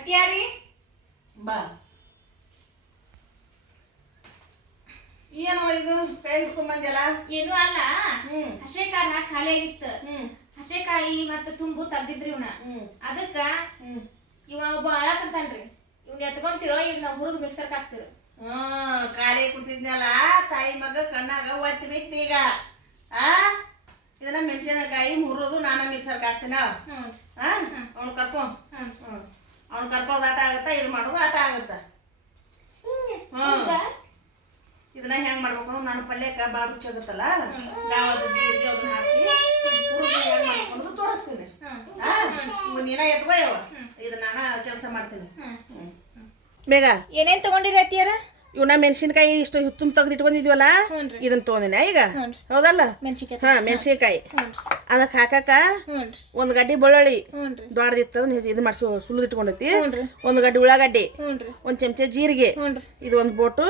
ಅತ್ತಿಯಾರಿ ಬಾ ಏನೋ ಇದು ಕೈ ಹಿಡ್ಕೊಂಬಂದ್ಯಲ್ಲ. ಏನು ಅಲ್ಲ ಹಸೆಕಾಯಿ ಖಾಲಿ ಆಗಿತ್ತು. ಹಸೆಕಾಯಿ ಮತ್ತೆ ತುಂಬು ತೆಗ್ದಿದ್ರಿ ಇವ್ನ. ಅದಕ್ಕ ಇವ ಒಬ್ಬ ಅಳಕಂತಾನ್ರಿ. ಇವ್ನ ಎತ್ಕೊಂತಿರೋ ಈಗ ನಾವು ಹುರಿದು ಮಿಕ್ಸರ್ಗೆ ಹಾಕ್ತಿರೋ. ಖಾಲಿ ಕೂತಿದ್ನಲ್ಲ ತಾಯಿ ಮಗ ಕಣ್ಣಾಗ ಒತ್ತಿ ಬಿತ್ತು ಈಗ. ಇದನ್ನ ಮೆಣಸಿನಕಾಯಿ ಮುರಿದು ನಾನು ಮಿಕ್ಸರ್ಗೆ ಹಾಕ್ತೀನಿ. ಅವ್ನು ಕರ್ಕೋದು ಆಟ ಆಗುತ್ತಾ, ಇದು ಮಾಡೋದು ಆಟ ಆಗುತ್ತಾ. ಇದನ್ನ ಹೆಂಗ್ ಮಾಡ್ಬೇಕು ನಾನು ಪಲ್ಯಕ್ಕೆ ಭಾಳ ರುಚಿ ಆಗುತ್ತಲ್ಲ, ಗಾವದ ಜೀರಿಗೆ ಅದನ್ನ ಹಾಕಿ ಹುರಿದು ಹೆಂಗ್ ಮಾಡ್ಕೊಂಡು ತೋರಿಸ್ತೀನಿ. ನೀನ ಎತ್ಕೋಯವ ಇದು ನಾನು ಕೆಲಸ ಮಾಡ್ತೀನಿ. ಬೇಗ ಏನೇನ್ ತಗೊಂಡಿರಿ ಅತ್ತಿಯಾರ? ಇವನ್ನ ಮೆಣಸಿನಕಾಯಿ ಇಷ್ಟು ತುಂಬ ತೆಗ್ದು ಇಟ್ಕೊಂಡಿದ್ವಲ್ಲ, ಇದನ್ನ ತೊಗೊಂಡಿನ ಈಗ. ಹೌದಲ್ಲ? ಮೆಣಸಿನಕಾಯಿ ಅದಕ್ಕೆ ಹಾಕಾಕ ಒಂದು ಗಡ್ಡಿ ಬೆಳ್ಳುಳ್ಳಿ ದೊಡ್ಡದಿತ್ತು ಇದು ಮಾಡಿ ಸುಲಿದು ಇಟ್ಕೊಂಡೈತಿ. ಒಂದು ಗಡ್ಡಿ ಉಳ್ಳಾಗಡ್ಡಿ, ಒಂದು ಚಮಚ ಜೀರಿಗೆ, ಇದು ಒಂದು ಬೋಟು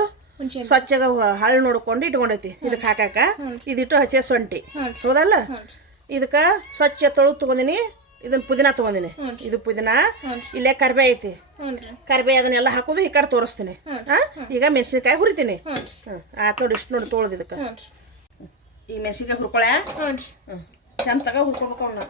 ಸ್ವಚ್ಛಗ ಹಳ್ಳು ನೋಡ್ಕೊಂಡು ಇಟ್ಕೊಂಡೈತಿ. ಇದಕ್ಕೆ ಹಾಕಾಕ ಇದಿಟ್ಟು ಹಸಿ ಶುಂಠಿ. ಹೌದಲ್ಲ? ಇದಕ್ಕೆ ಸ್ವಚ್ಛ ತೊಳೆದು ತಗೊಂಡಿನಿ. ಇದನ್ನ ಪುದೀನ ತಗೊಂಡಿನಿ. ಇದು ಪುದೀನ, ಇಲ್ಲೇ ಕರ್ಬೇ ಐತಿ. ಕರ್ಬೇ ಅದನ್ನೆಲ್ಲ ಹಾಕೋದು ಈ ಕಡೆ ತೋರಿಸ್ತೀನಿ. ಈಗ ಮೆಣಸಿನಕಾಯಿ ಹುರಿತೀನಿ. ಆಯ್ತು ನೋಡಿ, ಇಷ್ಟು ನೋಡಿ ತೊಳೆದು ಇದಕ್ಕೆ. ಈಗ ಮೆಣಸಿನಕಾಯಿ ಹುರ್ಕೊಳ ಚಂದ ತಗ ಹುರ್ಕೊಬೇಕು ಅವನ್ನ.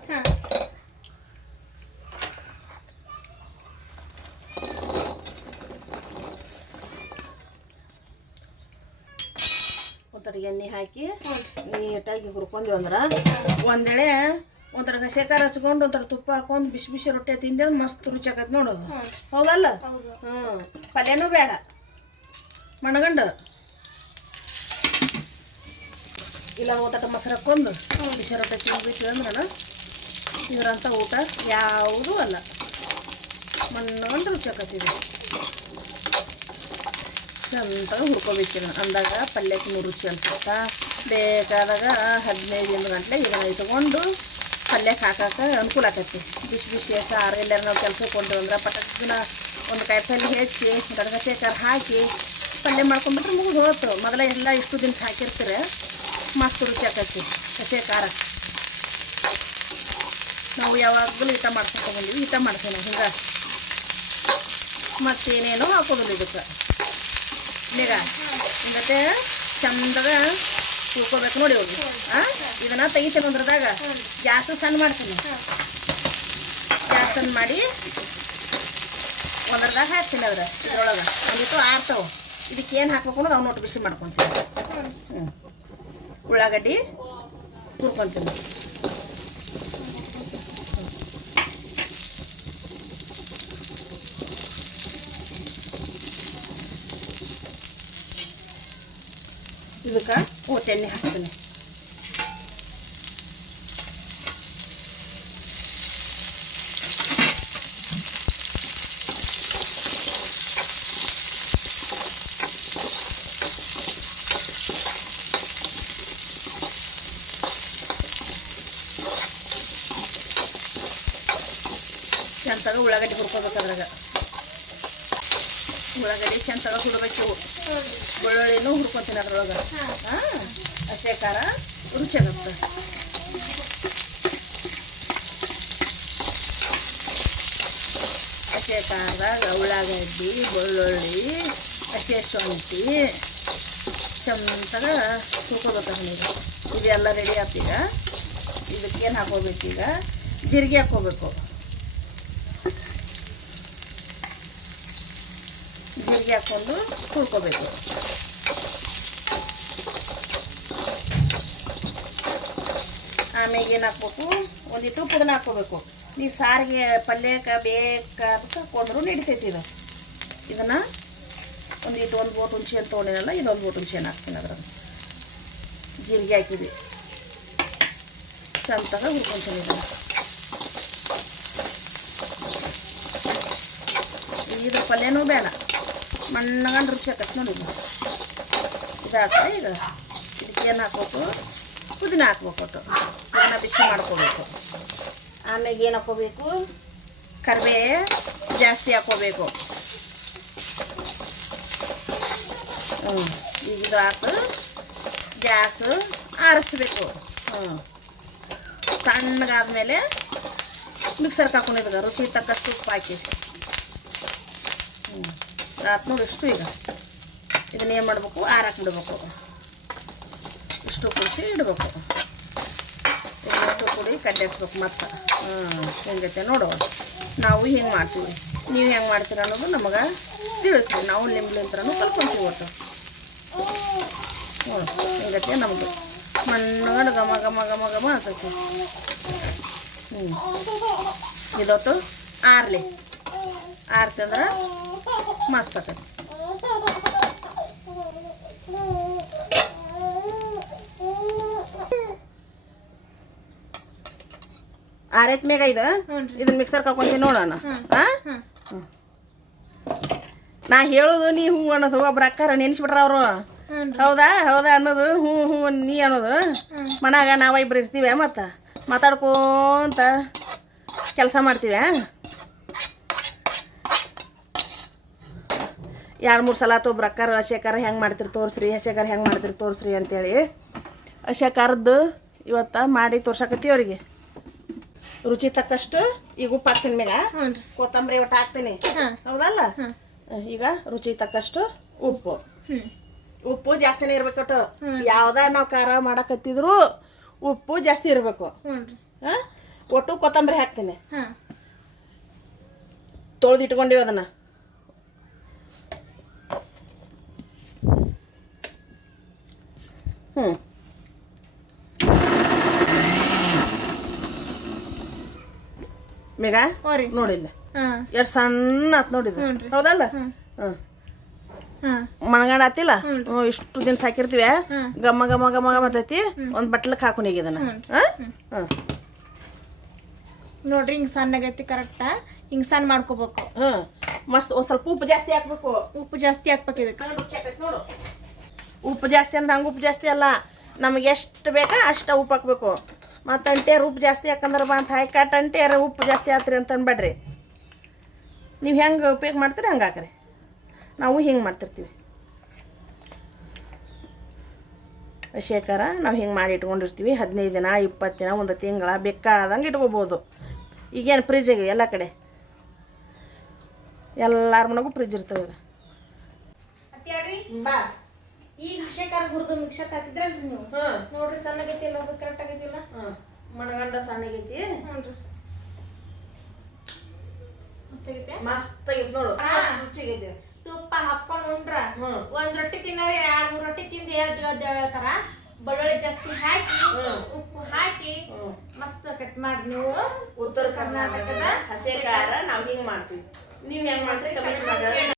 ಒಂಥರ ಎಣ್ಣೆ ಹಾಕಿ ನೀಟಾಗಿ ಹುರ್ಕೊಂಡ್ವಿ ಅಂದ್ರೆ ಒಂದೆಳೆ ಒಂಥರ ಹಸೆಕಾಯಿ ಹಚ್ಕೊಂಡು ಒಂಥರ ತುಪ್ಪ ಹಾಕೊಂಡು ಬಿಸಿ ಬಿಸಿ ರೊಟ್ಟಿ ತಿಂದೆ ಮಸ್ತ್ ರುಚಿ ಆಗತ್ತೆ ನೋಡೋದು. ಹೌದಲ್ಲ? ಪಲ್ಯನೂ ಬೇಡ, ಮಣ್ಗಂಡು ಇಲ್ಲ ಒಂದಟ ಮೊಸರು ಹಾಕ್ಕೊಂಡು ಬಿಸಿ ರೊಟ್ಟಿ ತಿಂದ್ಬಿಟ್ಟು ಅಂದ್ರೆ ಇದ್ರಂಥ ಊಟ ಯಾವುದೂ ಅಲ್ಲ. ಮಣ್ಗಂಡು ರುಚಿ ಆಕತ್ತಿದೆ. ಚಂದಾಗ ಹುರ್ಕೋಬೇಕಿನ ಅಂದಾಗ ಪಲ್ಯಕ್ಕೆ ರುಚಿ ಅನ್ಸುತ್ತಾ. ಬೇಕಾದಾಗ 15 ಗಂಟೆ ಇದನ್ನ ಇಟ್ಕೊಂಡು ಪಲ್ಯಕ್ಕೆ ಹಾಕಕ್ಕೆ ಅನುಕೂಲ ಆಕೈತಿ. ಬಿಸಿ ಬಿಸಿ ಸಾರು ಎಲ್ಲರೂ ನಾವು ಕೆಲ್ಸಕ್ಕೆ ಕೊಂಡ್ರು ಅಂದ್ರೆ ಪಟಕ್ಕಿನ ಒಂದು ಕಾಯಿ ಪಲ್ಯ ಹೆಚ್ಚಿ ಗಡಗಸೆ ಖಾರ ಹಾಕಿ ಪಲ್ಯ ಮಾಡ್ಕೊಂಡ್ಬಿಟ್ರೆ ಮುಗಿದು ಹೋಯ್ತು. ಮೊದಲೇ ಎಲ್ಲ ಇಷ್ಟು ದಿನ ಹಾಕಿರ್ತೀರ ಮಸ್ತ್ ರುಚಿ ಆಕೈತಿ ಹಸೆ ಖಾರ. ನಾವು ಯಾವಾಗಲೂ ಈಟ ಮಾಡ್ಕೊಂಡು ಬಂದೀವಿ, ಈಟ ಮಾಡ್ತೀನಿ ಹಿಂಗೆ. ಮತ್ತೇನೇನೋ ಹಾಕೋದಿಲ್ಲ ಇದಕ್ಕೆ. ಈಗ ಹಿಂಗತ್ತೆ ಚಂದಾಗ ಹುರ್ಕೋಬೇಕು ನೋಡಿ ಅವ್ರು. ಇದನ್ನ ತೆಗಿತೀನಿ ಒಂದ್ರದಾಗ ಗ್ಯಾಸ್ ಸಣ್ಣ ಮಾಡ್ತೀನಿ. ಗ್ಯಾಸ್ ಸಣ್ಣ ಮಾಡಿ ಒಂದ್ರದಾಗ ಹಾಕ್ತೀನಿ. ಇದ್ರೊಳಗೆ ಒಂದಿಟ್ಟು ಆರ್ತಾವೆ. ಇದಕ್ಕೆ ಏನು ಹಾಕ್ಬೇಕು ಅನ್ನೋದು ಅವ್ನು ನೋಟು ಬಿಸಿ ಮಾಡ್ಕೊತೀನಿ. ಉಳ್ಳಾಗಡ್ಡಿ ಹುರ್ಕೊತೀನಿ. ಇದಕ್ಕೆ ಎಣ್ಣೆ ಹಾಕ್ತೀನಿ. ಚಂದಾಗ ಉಳ್ಳಾಗಡ್ಡಿ ಹುರ್ಕೋಬೇಕು. ಅದ್ರಾಗ ಉಳ್ಳಾಗಡ್ಡಿ ಚಂದಾಗ ಹುರ್ಬೇಕು. ಬೆಳ್ಳುಳ್ಳಿನೂ ಹುರ್ಕೊತೀನಿ ಅದ್ರೊಳಗೆ. ಹಸೆ ಖಾರ ರುಚಿ ಆಗುತ್ತೆ. ಹಸೆ ಖಾರದಾಗ ಉಳ್ಳಾಗಡ್ಡಿ, ಬೆಳ್ಳುಳ್ಳಿ, ಹಸೆ ಶುಂಠಿ ಚಂದಾಗ ಹುರ್ಕೋಬೇಕು. ಈಗ ಇದೆಲ್ಲ ರೆಡಿ ಆಗ್ತೀಗ ಇದಕ್ಕೇನು ಹಾಕೋಬೇಕೀಗ? ಜೀರಿಗೆ ಹಾಕ್ಕೋಬೇಕು. ಜೀರಿಗೆ ಹಾಕ್ಕೊಂಡು ಹುರ್ಕೋಬೇಕು. ಆಮೇಲೆ ಏನು ಹಾಕ್ಬೇಕು? ಒಂದಿಟ್ಟು ಪುದೀನ ಹಾಕ್ಕೋಬೇಕು. ನೀ ಸಾರಿಗೆ ಪಲ್ಯಕ್ಕೆ ಬೇಕಾದ ಹಾಕೊಂಡ್ರು ನಡಿತೈತಿ. ಇದನ್ನು ಒಂದಿಟ್ಟು ಒಂದು ಬೋಟ್ ಹುಣಸೆ ಹಣ್ಣು ತೊಗೊಂಡಿನಲ್ಲ, ಇದೊಂದು ಬೋಟ್ ಹುಣಸೆ ಹಣ್ಣು ಹಾಕ್ತೀನಿ. ಅದ್ರಾಗ ಜೀರಿಗೆ ಹಾಕಿದ್ವಿ ಚಂದಾಗ ಹುರ್ಕೊಂತೀನಿ. ಇದು ಪಲ್ಯನೂ ಬೇಡ, ಮಣ್ಣಗಂಡು ರುಚಿ ಆಕೈತೆ ನೋಡಿ. ಇದಾಕ ಈಗ ಇದಕ್ಕೆ ಏನು ಹಾಕ್ಬೇಕು? ಪುದೀನ ಹಾಕ್ಬೇಕು. ಪುದೀನ ಬಿಸಿ ಮಾಡ್ಕೋಬೇಕು. ಆಮೇಲೆ ಏನು ಹಾಕ್ಕೋಬೇಕು? ಕರಿಬೇ ಜಾಸ್ತಿ ಹಾಕ್ಕೋಬೇಕು. ಈಗ ಇದು ಹಾಕು ಗ್ಯಾಸ್ ಆರಿಸ್ಬೇಕು. ತಣ್ಣಗಾದ್ಮೇಲೆ ಮಿಕ್ಸರ್ಗೆ ಹಾಕೊಂಡಿದ್ದ ರುಚಿ ತಕ್ಕಷ್ಟು ಉಪ್ಪು ಹಾಕಿ ಆತು ನೋಡಿ ಇಷ್ಟು. ಈಗ ಇದನ್ನ ಏನು ಮಾಡಬೇಕು, ಆರಾಕ್ ಬಿಡ್ಬೇಕು. ಇಷ್ಟು ಕುದಿಸಿ ಇಡಬೇಕು. ಇಷ್ಟು ಕುಡಿ ಕಡ್ಡಿಸ್ಬೇಕು ಮತ್ತು. ಹೆಂಗೈತೆ ನೋಡುವ. ನಾವು ಹಿಂಗೆ ಮಾಡ್ತೀವಿ, ನೀವು ಹೆಂಗೆ ಮಾಡ್ತೀರ ಅನ್ನೋದು ನಮಗೆ ತಿಳಿಸ್ತೀವಿ. ನಾವು ನಿಮ್ಲಿಂತ್ರನೂ ಕಲ್ಕೊಂತೀವಿ ಒಟ್ಟು. ನೋಡಿ ಹೆಂಗೈತೆ ನಮಗೆ ಮಣ್ಣಗಂಡು ಘಮ ಘಮ ಘಮ ಘಮ ಆಗ್ತೈತಿ. ಇದೊತ್ತು ಆರ್ಲಿ ಆರ್ತಂದ್ರೆ ಮಸ್ತ್ ಆಕೈತಿ. ಆರೈತ್ ಮೇಗ ಇದು ಇದನ್ನ ಮಿಕ್ಸರ್ ಹಾಕೊಂತೀನಿ ನೋಡೋಣ. ನಾ ಹೇಳೋದು ನೀ ಹ್ಞೂ ಅನ್ನೋದು ಒಬ್ರು ಅಕ್ಕಾರ ನೆನೆಸ್ಬಿಟ್ರ ಅವರು. ಹೌದಾ ಹೌದಾ ಅನ್ನೋದು ಹ್ಞೂ ಹ್ಞೂ ನೀ ಅನ್ನೋದು. ಮನ್ಯಾಗ ನಾವು ಇಬ್ಬರು ಇರ್ತೀವಿ ಮತ್ತು ಮಾತಾಡ್ಕೊಂತ ಕೆಲಸ ಮಾಡ್ತೀವಿ. 2-3 ಸಲ ಆತು ಒಬ್ರು ಅಕ್ಕಾರ ಹಸೆಕಾರ ಹೆಂಗೆ ಮಾಡ್ತೀರಿ ತೋರಿಸ್ರಿ, ಹಸೆಕಾರ ಹೆಂಗೆ ಮಾಡ್ತೀರಿ ತೋರಿಸ್ರಿ ಅಂತೇಳಿ ಹಸೆಕಾರದ್ದು ಇವತ್ತು ಮಾಡಿ ತೋರ್ಸಕತ್ತೀವಿ ಅವರಿಗೆ. ರುಚಿ ತಕ್ಕಷ್ಟು ಈಗ ಉಪ್ಪು ಹಾಕ್ತೀನಿ, ಮ್ಯಾಗ ಕೊತ್ತಂಬರಿ ಒಟ್ಟು ಹಾಕ್ತೀನಿ. ಹೌದಲ್ಲ? ಈಗ ರುಚಿ ತಕ್ಕಷ್ಟು ಉಪ್ಪು. ಉಪ್ಪು ಜಾಸ್ತಿನೇ ಇರ್ಬೇಕಟ್ಟು. ಯಾವ್ದ ನಾವು ಖಾರ ಮಾಡಕತ್ತಿದ್ರು ಉಪ್ಪು ಜಾಸ್ತಿ ಇರಬೇಕು. ಒಟ್ಟು ಕೊತ್ತಂಬರಿ ಹಾಕ್ತೀನಿ. ತೊಳೆದು ಇಟ್ಕೊಂಡಿವಿ ಅದನ್ನ. ಮೇಗ ನೋಡಿಲ್ಲ ಎಷ್ಟು ಸಣ್ಣ ಆತ್ ನೋಡಿದ. ಹೌದಲ್ಲ? ಮಣಗಾಡ ಆತಿಲ್ಲ. ಇಷ್ಟು ದಿನ ಸಾಕಿರ್ತೀವಿ. ಗಮ್ಮ ಗಮ್ಮ ಗಮ್ಮ ಗಮ್ಮತೈತಿ. ಒಂದು ಬಟ್ಲಕ್ಕೆ ಹಾಕೊಂಡು ಇದನ್ನ ನೋಡ್ರಿ. ಹಿಂಗೆ ಸಣ್ಣಗೈತಿ ಕರೆಕ್ಟಾ. ಹಿಂಗೆ ಸಣ್ಣ ಮಾಡ್ಕೋಬೇಕು. ಮಸ್ತ್. ಒಂದು ಸ್ವಲ್ಪ ಉಪ್ಪು ಜಾಸ್ತಿ ಹಾಕ್ಬೇಕು. ಉಪ್ಪು ಜಾಸ್ತಿ ಹಾಕ್ಬೇಕು ಇದಕ್ಕೆ. ನೋಡು, ಉಪ್ಪು ಜಾಸ್ತಿ ಅಂದ್ರೆ ಹಂಗೆ ಉಪ್ಪು ಜಾಸ್ತಿ ಅಲ್ಲ, ನಮಗೆ ಎಷ್ಟು ಬೇಕಾ ಅಷ್ಟು ಉಪ್ಪು ಹಾಕ್ಬೇಕು. ಮತ್ತು ಅಂಟೇರು ಉಪ್ಪು ಜಾಸ್ತಿ ಹಾಕಂದ್ರೆ ಅಂತ ಹಾಕಿ ಅಂಟೇರು ಉಪ್ಪು ಜಾಸ್ತಿ ಆತ್ರಿ ಅಂತ ಅನ್ಬೇಡ್ರಿ. ನೀವು ಹೆಂಗೆ ಉಪಯೋಗ ಮಾಡ್ತೀರಿ ಹಂಗೆ ಹಾಕ್ರಿ. ನಾವು ಹಿಂಗೆ ಮಾಡ್ತಿರ್ತೀವಿ. ಶೇಖರ ನಾವು ಹಿಂಗೆ ಮಾಡಿ ಇಟ್ಕೊಂಡಿರ್ತೀವಿ. 15 ದಿನ 20 ದಿನ 1 ತಿಂಗಳ ಬೇಕಾದಂಗೆ ಇಟ್ಕೋಬೋದು. ಈಗೇನು ಫ್ರಿಜ್ಜಿಗೆ ಎಲ್ಲ ಕಡೆ ಎಲ್ಲಾರ ಮನೆಗೂ ಫ್ರಿಜ್ ಇರ್ತವೆ. ಬಾ ಈಗ ಹಸೆಕಾರ ಹುರಿದು ಮಿಕ್ಸರ್ ಹಾಕಿದ್ರಲ್ರಿ ನೀವು. ನೋಡ್ರಿ ಸಣ್ಣಗೈತಿ ಎಲ್ಲ ಕರೆಕ್ಟ್ ಆಗೈತಿಲ್ಲ. ಮಣಗಂಡ ಸಣ್ಣಗೈತಿ. ಮಸ್ತ್ ಆಗೈತಿ ನೋಡು. ರುಚಿಗೈತಿ. ತುಪ್ಪ ಹಾಕೊಂಡು ಉಂಡ್ರ 1 ರೊಟ್ಟಿ ತಿನ್ನೋರಿ 2-3 ರೊಟ್ಟಿ ತಿಂದು ಹೇಳ್ತಾರ. ಬೆಳ್ಳುಳ್ಳಿ ಜಾಸ್ತಿ ಹಾಕಿ ಉಪ್ಪು ಹಾಕಿ ಮಸ್ತ್ ಕಟ್ ಮಾಡಿ ನೀವು. ಉತ್ತರ ಕರ್ನಾಟಕದ ಹಸೆ ಖಾರ ನಾವು ಹಿಂಗೆ ಮಾಡ್ತೀವಿ. ನೀವು ಹೆಂಗೆ ಮಾಡ್ತೀರಿ ಕಮೆಂಟ್ ಮಾಡಿ.